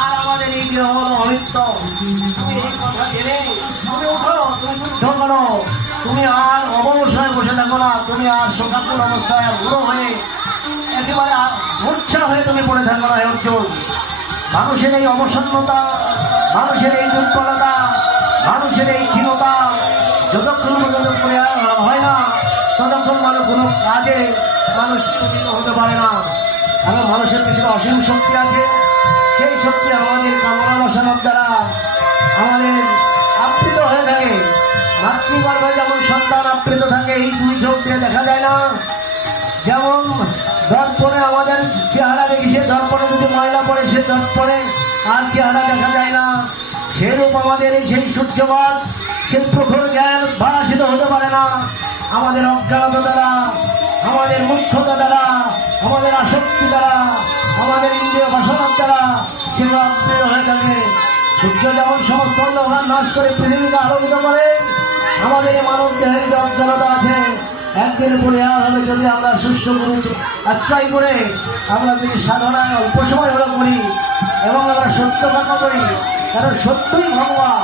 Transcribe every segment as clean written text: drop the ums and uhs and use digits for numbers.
আর আমাদের ইন্দ্রিয় হলো অনিত্য। তুমি এই কথা জেনে তুমি উঠো, তুমি যুদ্ধ করো, তুমি আর অবসরে বসে থাকো না, তুমি আর শোকাকুল অবস্থায় বুড়ো হয়ে একেবারে মূর্ছা হয়ে তুমি পড়ে থাকো না। হে অর্জুন, মানুষের এই অবসন্নতা, মানুষের এই দুর্বলতা, মানুষের এই ক্ষীণতা যতক্ষণ পর্যন্ত হয় না ততক্ষণ মানুষ কোনো কাজে মানুষ উপকৃত হতে পারে না। এবং মানুষের পিছনে অসীম শক্তি আছে, সেই শক্তি আমাদের কামনা বাসনার দ্বারা আমাদের আবৃত হয়ে থাকে। মাতৃগর্ভে যেমন সন্তান আবৃত থাকে, এই দুই চোখ দিয়ে দেখা যায় না। যেমন দর্পণে আমাদের চেহারা দেখি, সে দর্পণে যদি ময়লা পড়ে সে দর্পণে আর চেহারা দেখা যায় না। সেরূপ আমাদের এই সেই সূর্যবাদ, সেই প্রখর জ্ঞান ভাষিত হতে পারে না। আমাদের অজ্ঞানতা দ্বারা, আমাদের মূর্খতা দ্বারা, আমাদের আসক্তি দ্বারা, আমাদের ইন্দ্রিয় বাসনার দ্বারা সেগুলো আবৃত হয়ে থাকে। সূর্য যেমন সমস্ত অন্ধকার নাশ করে পৃথিবীকে আলোকিত করে, আমাদের এই মানব দেহের যে অজ্ঞানতা আছে একদিন পরিহার হবে যদি আমরা সুস্থ গুরু আশ্রয় করে আমরা যদি সাধনায় অল্প সময় হলো করি এবং আমরা সত্য কথা করি, কারণ সত্যই ভগবান।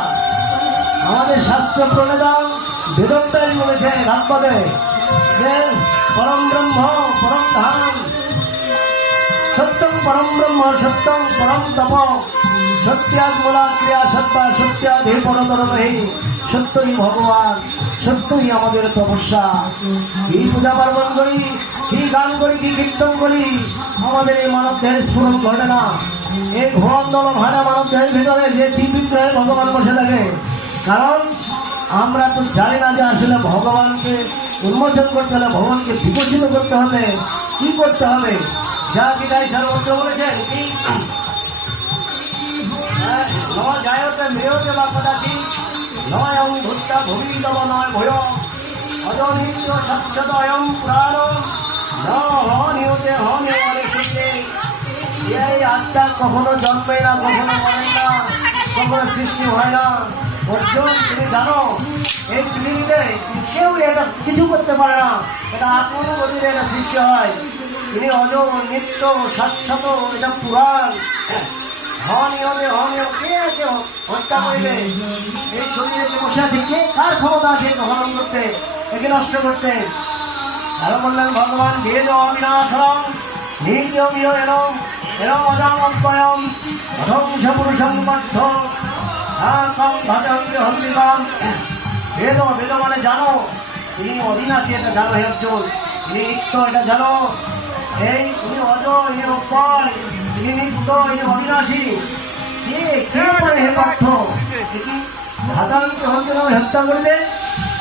আমাদের শাস্ত্র প্রণেতা বেদত্তাই বলেছেন ভাগবতে যে পরম ব্রহ্ম পরম ধাম, সত্যম পরম ব্রহ্ম সত্যম পরম তপ, সত্যাগ মূলা ক্রিয়া সত্তা সত্যাগ হে পরতর হে, সত্যই ভগবান, সত্যই আমাদের তপস্যা। কি পূজা পার্বণ করি, কি গান করি, কি কীর্তন করি, আমাদের এই মানব দেহের স্ফুরণ ঘটে না। এই ঘোর আন্দোলন হয় না মানব দেহের ভিতরে যে বিগ্রহে ভগবান বসে থাকে। কারণ আমরা তো জানি না যে আসলে ভগবানকে উন্মোচন করতে হলে, ভগবানকে বিকশিত করতে হলে কি করতে হবে। যা বিদায় সর্বত্র বলেছেন কি যায়তে মৃয়তে বা কদাচি নয় ভূতা ভূমিতব নয় ভয় অজনিত্য সত্যদয়ং পুরাণ নিয়তে হনিয়রে শুনলে। এই আত্মা কখনো জন্মে না, কখনো মরে না, কখনো সৃষ্টি হয় না। অর্জুন তুমি জানো এই পৃথিবীতে কেউ এটা কিছু করতে পারে না, এটা আত্মনুগতিতে এটা সৃষ্টি হয়। তিনি অজ নিত্য শাশ্বত, এটা পুরাণ। হনিয়তে হনিয় কে আছে হত্যা করিবে? এই শরীরে বসে আছে কে, কার ক্ষমতা আছে হরণ করতে, একে নষ্ট করতে? আরো বললেন ভগবান বেদ অবিনাশম নির্যমীয় এরম এরম অজাময়ম অধ্বংস পুরুষম পার্থ বেদ বেদ মানে জানো, তিনি অবিনাশী এটা জানো। হে অর্জুন তিনি নিত্য এটা জানো। এই তিনি অজ, ইনি অক্ষয়, তিনি নিত্য, ইনি অবিনাশী। কে পারে হে পার্থ সাধারণত হত্যা করবে?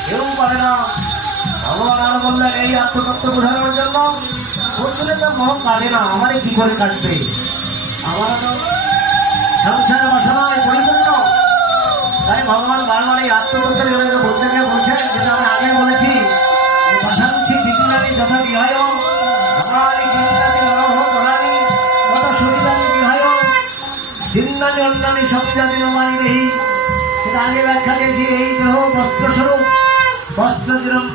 কেউ পারে না। ভগবান আরো বললেন এই আত্মতত্ত্ব বোঝানোর জন্য বলছিলেন যে মোহ কাটে না, আমারে কি করে কাটবে? আমার তো সংসার বাসনায় পরিপূর্ণ। তাই ভগবান বারবার এই আত্মতত্ত্বের জন্য বলতে গিয়ে বলছেন, যেটা আমি আগে বলেছি, ভাষাংশী বিদ্যানি যথা বিহায় ধরানি চিন্তানি নরহ ধরানি কত শরীরানি বিহায় চিন্তানি অন্যানি শব্দানি নমানি দেহি। সেটা আগে ব্যাখ্যা দিয়েছি। এই দেহ বস্ত্রস্বরূপ, বস্ত্র যেরকম